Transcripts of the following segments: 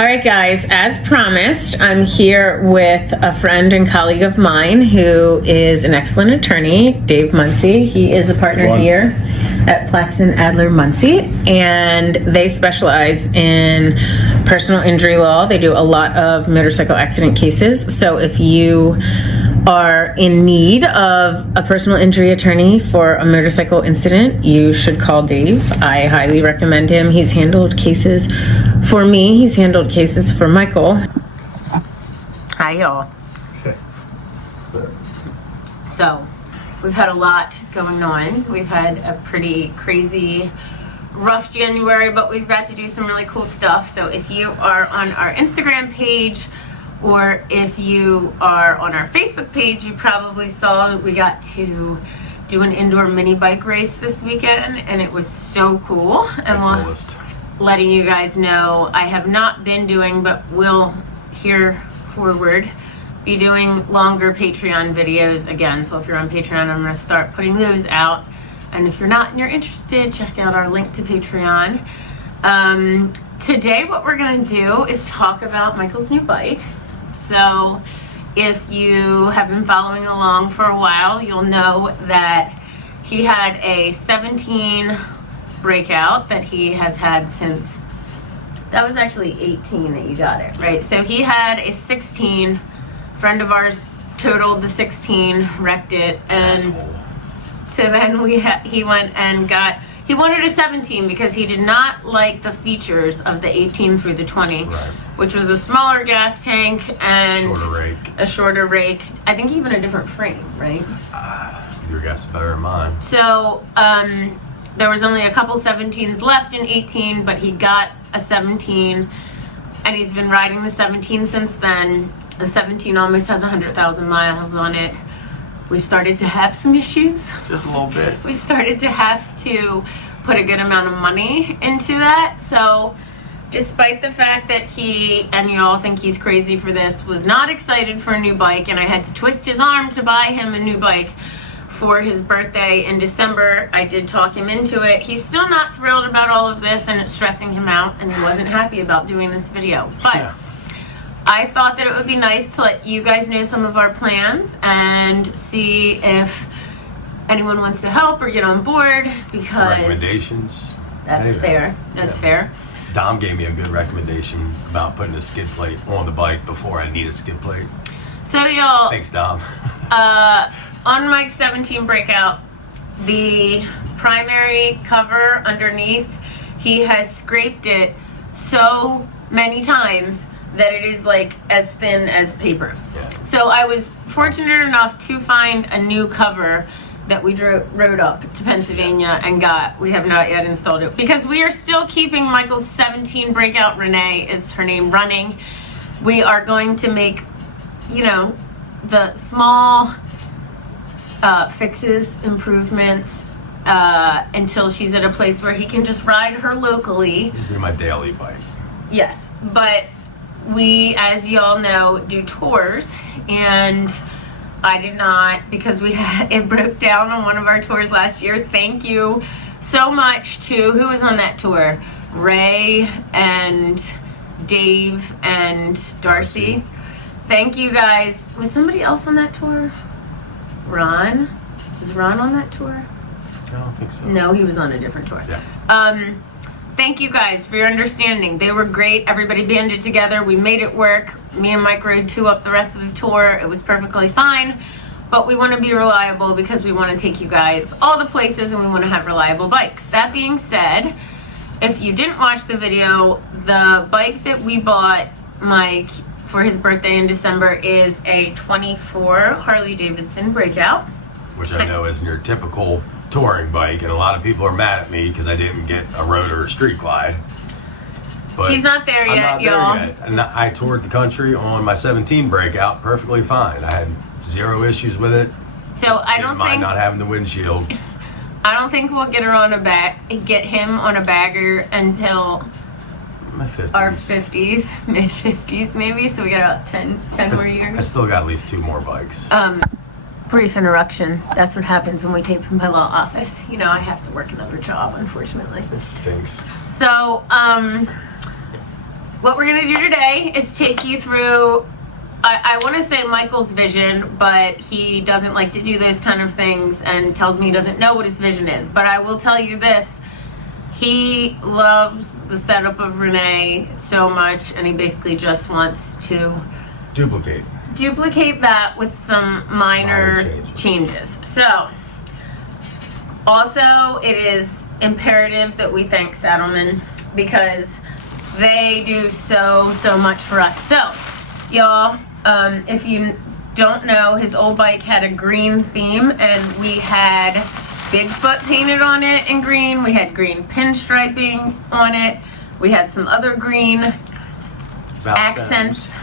All right, guys, as promised, I'm here with a friend and colleague of mine who is an excellent attorney, Dave Muncie. He is a partner here at Plaxton Adler Muncie, and they specialize in personal injury law. They do a lot of motorcycle accident cases. So if you are in need of a personal injury attorney for a motorcycle incident, you should call Dave. I highly recommend him. He's handled cases for me. He's handled cases for Michael. Hi, y'all. Okay. So, we've had a lot going on. We've had a pretty crazy, rough January, but we've got to do some really cool stuff. So if you are on our Instagram page, or if you are on our Facebook page, you probably saw we got to do an indoor mini bike race this weekend, and it was so cool. And we're letting you guys know I have not been doing, but will here forward be doing longer Patreon videos again. So if you're on Patreon, I'm going to start putting those out. And if you're not and you're interested, check out our link to Patreon. Today, what we're going to do is talk about Michael's new bike. So if you have been following along for a while, you'll know that he had a 17 Breakout that he has had since, that was actually 18 that you got it, right? So he had a 16, friend of ours totaled the 16, wrecked it, and so then he went and he wanted a 17 because he did not like the features of the 18 through the 20, right, which was a smaller gas tank and a shorter rake. I think even a different frame, right? Your guess is better than mine. So there was only a couple 17s left in 18, but he got a 17, and he's been riding the 17 since then. The 17 almost has 100,000 miles on it. We've started to have some issues. Just a little bit. We've started to have to put a good amount of money into that. So despite the fact that he, and you all think he's crazy for this, was not excited for a new bike, and I had to twist his arm to buy him a new bike for his birthday in December. I did talk him into it. He's still not thrilled about all of this, and it's stressing him out, and he wasn't happy about doing this video. But yeah, I thought that it would be nice to let you guys know some of our plans and see if anyone wants to help or get on board, because recommendations. That's fair. That's fair. Dom gave me a good recommendation about putting a skid plate on the bike before I need a skid plate. So y'all, thanks, Dom. On Mike's 17 Breakout, the primary cover underneath, he has scraped it so many times that it is like as thin as paper. Yeah. So I was fortunate enough to find a new cover that we rode up to Pennsylvania and got. We have not yet installed it because we are still keeping Michael's 17 Breakout, Renee is her name, running. We are going to make, you know, the small fixes, improvements, until she's at a place where he can just ride her locally. It'll be my daily bike. Yes, but we, as y'all know, do tours, and I did not, because it broke down on one of our tours last year. Thank you so much to, who was on that tour? Ray and Dave and Darcy. Thank you guys. Was somebody else on that tour? Ron? Was Ron on that tour? I don't think so. No, he was on a different tour. Yeah. Thank you guys for your understanding. They were great. Everybody banded together. We made it work. Me and Mike rode 2 up the rest of the tour. It was perfectly fine. But we want to be reliable because we want to take you guys all the places, and we want to have reliable bikes. That being said, if you didn't watch the video, the bike that we bought Mike for his birthday in December is a 24 Harley Davidson Breakout. Which I know isn't your typical touring bike, and a lot of people are mad at me because I didn't get a road or a street glide. But he's not there yet, y'all. And I toured the country on my 17 Breakout perfectly fine. I had 0 issues with it. So I don't think not having the windshield. I don't think we'll get him on a bagger until my 50s. Our 50s, mid 50s maybe. So we got about 10 more years. I still got at least 2 more bikes. Brief interruption. That's what happens when we tape in my law office. You know, I have to work another job, unfortunately. It stinks. So, what we're gonna do today is take you through, I want to say Michael's vision, but he doesn't like to do those kind of things and tells me he doesn't know what his vision is. But I will tell you this, he loves the setup of Renee so much, and he basically just wants to Duplicate that with some minor changes. So, also, it is imperative that we thank Saddleman because they do so much for us. So, y'all, if you don't know, his old bike had a green theme, and we had Bigfoot painted on it in green. We had green pinstriping on it. We had some other green accents.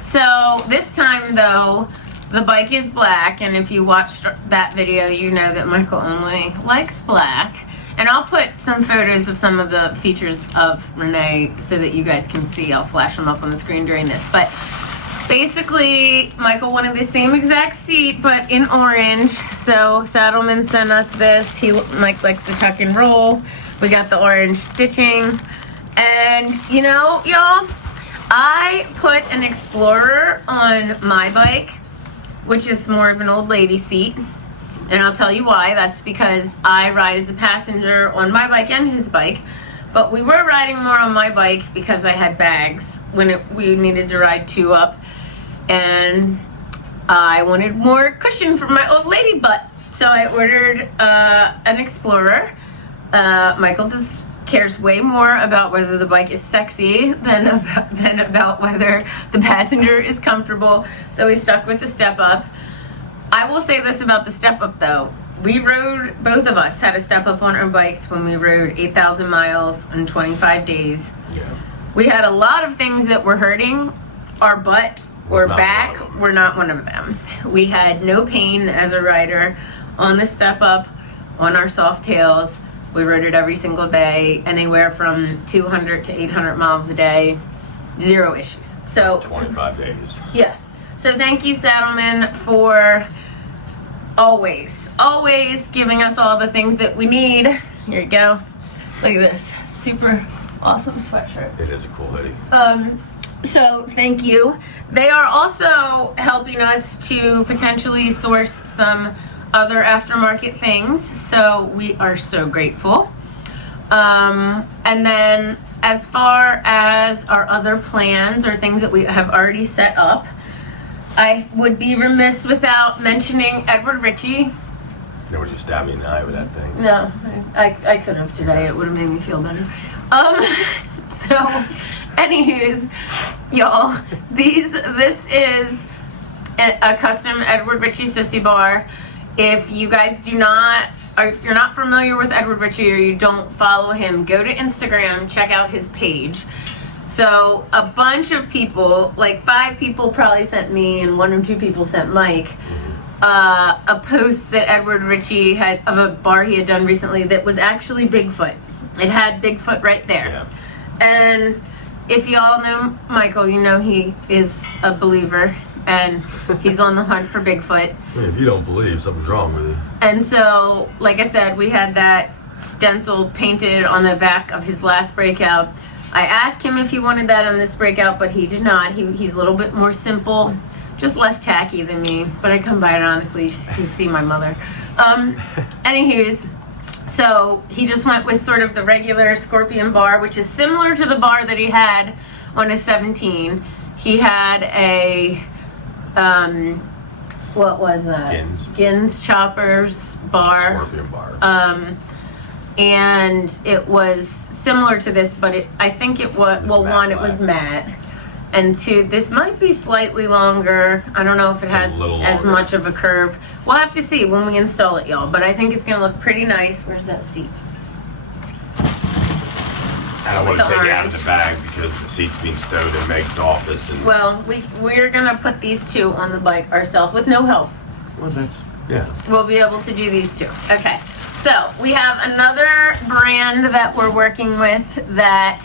So this time though, the bike is black, and if you watched that video, you know that Michael only likes black. And I'll put some photos of some of the features of Renee so that you guys can see. I'll flash them up on the screen during this. But basically, Michael wanted the same exact seat, but in orange. So Saddleman sent us this. Mike likes to tuck and roll. We got the orange stitching. And you know, y'all, I put an Explorer on my bike, which is more of an old lady seat. And I'll tell you why. That's because I ride as a passenger on my bike and his bike. But we were riding more on my bike because I had bags when we needed to ride 2 up. And I wanted more cushion for my old lady butt. So I ordered an Explorer. Michael cares way more about whether the bike is sexy than about whether the passenger is comfortable. So he stuck with the step up. I will say this about the step up though. We rode, both of us had a step up on our bikes when we rode 8,000 miles in 25 days. Yeah. We had a lot of things that were hurting. Our butt or back were not one of them. We had no pain as a rider on the step up, on our soft tails. We rode it every single day, anywhere from 200 to 800 miles a day, 0 issues. So 25 days. Yeah. So thank you, Saddleman, for always giving us all the things that we need. Here you go. Look at this. Super awesome sweatshirt. It is a cool hoodie. So thank you. They are also helping us to potentially source some other aftermarket things. So we are so grateful. And then as far as our other plans or things that we have already set up, I would be remiss without mentioning Edward Ritchie. They would you stab me in the eye with that thing? No, I could have today. It would have made me feel better. So, anywho's, y'all, this is a custom Edward Ritchie sissy bar. If you guys do not, or if you're not familiar with Edward Ritchie or you don't follow him, go to Instagram, check out his page. So a bunch of people, like 5 people probably sent me and 1 or 2 people sent Mike a post that Edward Ritchie had of a bar he had done recently that was actually Bigfoot. It had Bigfoot right there. Yeah. And if y'all know Michael, you know he is a believer and he's on the hunt for Bigfoot. If you don't believe, something's wrong with you. And so, like I said, we had that stencil painted on the back of his last Breakout. I asked him if he wanted that on this Breakout, but he did not. He's a little bit more simple, just less tacky than me. But I come by it honestly to see my mother. Anywho's, so he just went with sort of the regular Scorpion bar, which is similar to the bar that he had on his 17. He had a, what was that? Gins Choppers bar. Scorpion bar. And it was similar to this, but I think it was, well, one, it was matte. And 2, this might be slightly longer. I don't know if it has as much of a curve. We'll have to see when we install it, y'all. But I think it's going to look pretty nice. Where's that seat? I don't want to take it out of the bag because the seat's being stowed in Meg's office. And well, we're going to put these 2 on the bike ourselves with no help. Well, that's, yeah. We'll be able to do these 2. Okay. So we have another brand that we're working with that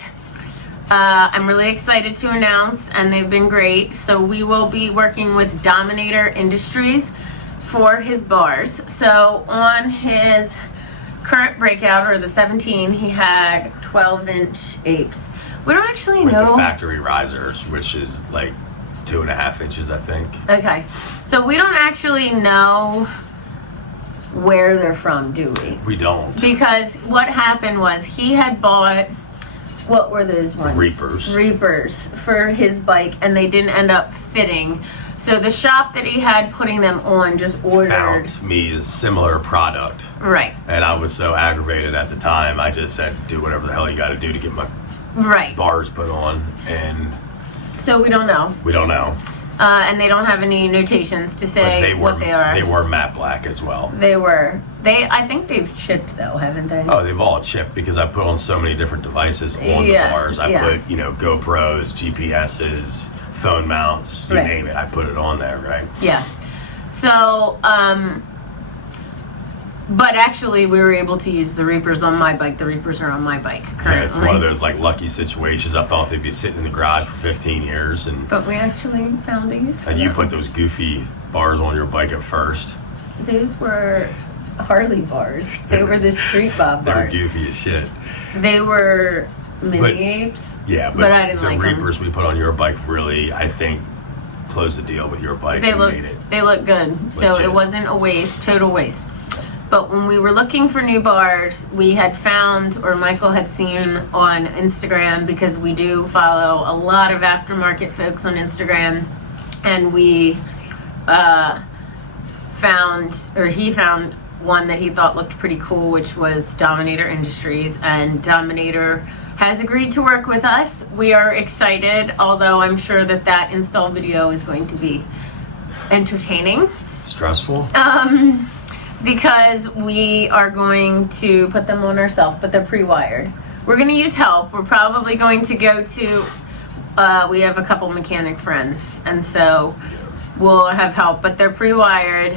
I'm really excited to announce, and they've been great. So we will be working with Dominator Industries for his bars. So on his current Breakout, or the 17, he had 12-inch apes. We don't actually with know. the factory risers, which is like 2.5 inches, I think. Okay, so we don't actually know where they're from, do we? We don't. Because what happened was he had bought, what were those ones? Reapers for his bike, and they didn't end up fitting. So the shop that he had putting them on just ordered. Found me a similar product. Right. And I was so aggravated at the time, I just said, do whatever the hell you got to do to get my bars put on. And so we don't know. We don't know. And they don't have any notations to say what they are. They were matte black as well. They were. I think they've chipped though, haven't they? Oh, they've all chipped because I put on so many different devices on the bars. I put, GoPros, GPSs, phone mounts, you name it. I put it on there, right? Yeah. So, but actually we were able to use the Reapers on my bike. The Reapers are on my bike currently. Yeah, it's one of those like lucky situations. I thought they'd be sitting in the garage for 15 years. But we actually found a use for And you them. put those goofy bars on your bike at first. Those were Harley bars. They were the Street Bob They were bars. goofy as shit. They were mini apes. Yeah, but I didn't the like them. Reapers we put on your bike really, I think, closed the deal with your bike. They look good. So legit. it wasn't a waste, total waste. But when we were looking for new bars, we had found, or Michael had seen on Instagram, because we do follow a lot of aftermarket folks on Instagram, and we he found one that he thought looked pretty cool, which was Dominator Industries, and Dominator has agreed to work with us. We are excited, although I'm sure that install video is going to be entertaining. Stressful? Because we are going to put them on ourselves, but they're pre-wired. We're going to use help. We're probably going to go to, we have a couple mechanic friends, and so we'll have help, but they're pre-wired,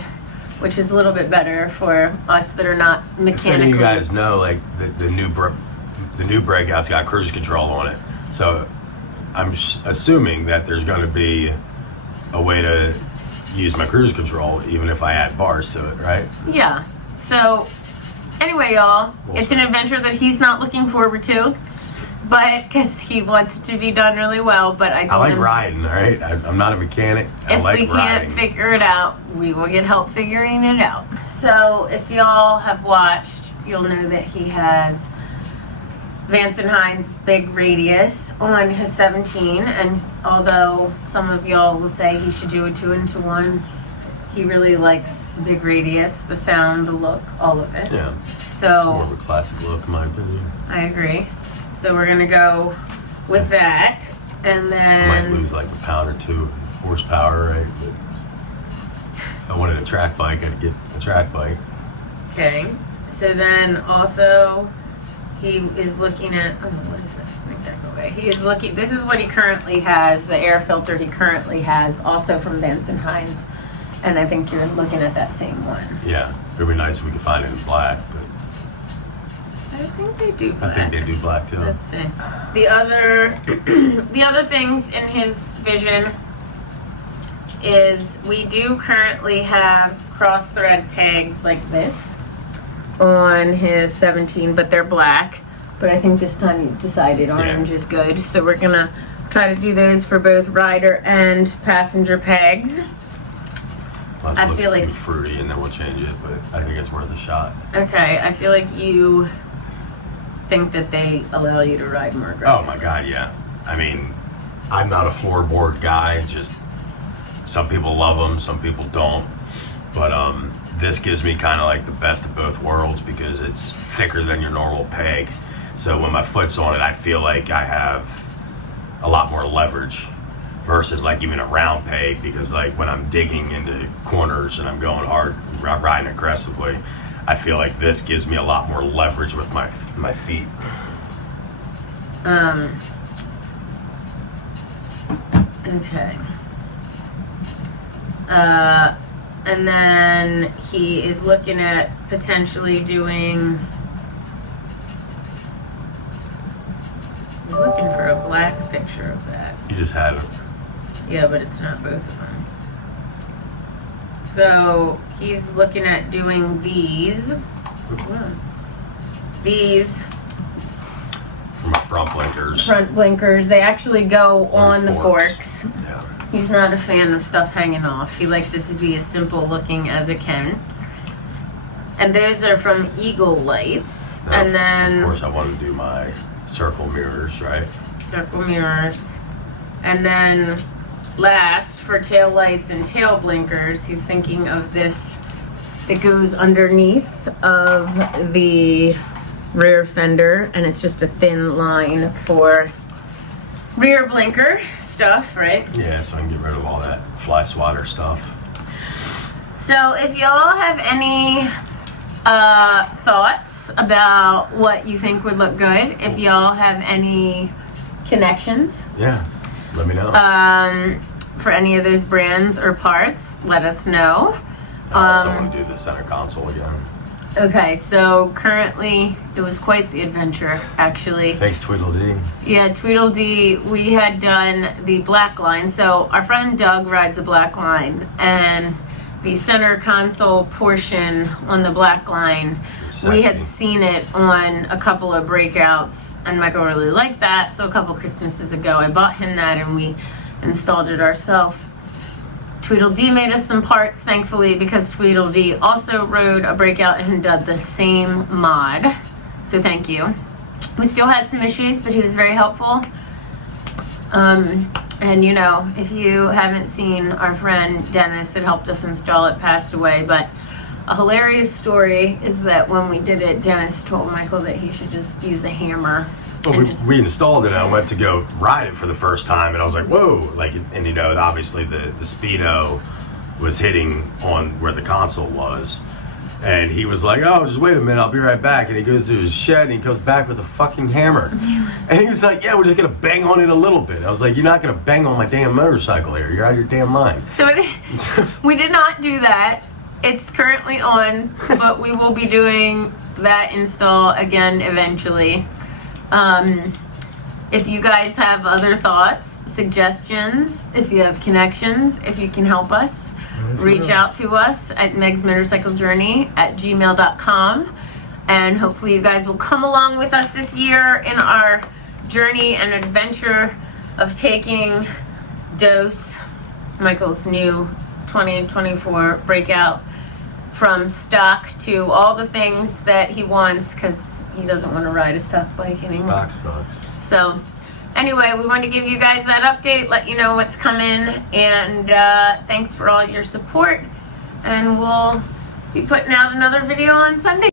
which is a little bit better for us that are not mechanically. If any of you guys know, like the new Breakout's got cruise control on it, so I'm assuming that there's going to be a way to use my cruise control even if I add bars to it, right? Yeah. So anyway, y'all, it's an adventure that he's not looking forward to, but because he wants it to be done really well. But I like riding, all right? I'm not a mechanic. I like riding. If we can't figure it out, we will get help figuring it out. So if y'all have watched, you'll know that he has Vance and Hines big radius on his 17, and although some of y'all will say he should do a 2-in-1, he really likes the big radius, the sound, the look, all of it. Yeah. So more of a classic look, in my opinion. I agree. So we're gonna go with that, and then I might lose like a pound or 2 horsepower, right? But if I wanted a track bike, I'd get a track bike. Okay. So then also, he is looking at, what is this? Make that go away. He is looking, this is what he currently has, the air filter he currently has, also from Vance and Hines. And I think you're looking at that same one. Yeah, it'd be nice if we could find it in black, but I think they do black. I think they do black too. Let's see. The other things in his vision is we do currently have cross thread pegs like this on his 17, but they're black. But I think this time you've decided orange is good, so we're gonna try to do those for both rider and passenger pegs. Plus it looks too fruity, and then we'll change it, but I think it's worth a shot. Okay, I feel like you think that they allow you to ride more aggressive. Oh my god, yeah. I mean, I'm not a floorboard guy, just some people love them, some people don't. But this gives me kind of like the best of both worlds because it's thicker than your normal peg. So when my foot's on it, I feel like I have a lot more leverage versus like even a round peg, because like when I'm digging into corners and I'm going hard, riding aggressively, I feel like this gives me a lot more leverage with my feet. Okay. And then he is looking at potentially doing, he's looking for a black picture of that. You just had it. Yeah, but it's not both of them. So he's looking at doing these front blinkers. Front blinkers. They actually go on the forks. Yeah. He's not a fan of stuff hanging off. He likes it to be as simple looking as it can. And those are from Eagle Lights. Now, and then of course I want to do my circle mirrors, right? Circle mirrors. And then last, for tail lights and tail blinkers, he's thinking of this that goes underneath of the rear fender, and it's just a thin line for rear blinker stuff, right? Yeah, so I can get rid of all that fly swatter stuff. So if y'all have any thoughts about what you think would look good, if y'all have any connections, yeah, let me know. for any of those brands or parts, let us know. I also want to do the center console again. Okay, so currently it was quite the adventure, actually. Thanks, Tweedledee. Yeah, Tweedledee, we had done the black line. So our friend Doug rides a black line, and the center console portion on the black line, we had seen it on a couple of breakouts, and Michael really liked that. So a couple Christmases ago, I bought him that, and we installed it ourselves. Tweedledee made us some parts, thankfully, because Tweedledee also rode a Breakout and did the same mod. So thank you. We still had some issues, but he was very helpful. And you know, if you haven't seen our friend Dennis that helped us install it, passed away, but a hilarious story is that when we did it, Dennis told Michael that he should just use a hammer. Well, we installed it and I went to go ride it for the first time and I was like, whoa, like, and you know, obviously the speedo was hitting on where the console was. And he was like, oh, just wait a minute, I'll be right back. And he goes to his shed and he comes back with a fucking hammer. And he was like, yeah, we're just gonna bang on it a little bit. I was like, you're not gonna bang on my damn motorcycle here. You're out of your damn mind. So we did not do that. It's currently on, but we will be doing that install again eventually. If you guys have other thoughts, suggestions, if you have connections, if you can help us, reach out to us at megsmotorcyclejourney@gmail.com, and hopefully you guys will come along with us this year in our journey and adventure of taking Dose, Michael's new 2024 Breakout, from stock to all the things that he wants, because he doesn't want to ride a stock bike anymore. Stock sucks. So anyway, we want to give you guys that update, let you know what's coming, and thanks for all your support, and we'll be putting out another video on Sunday.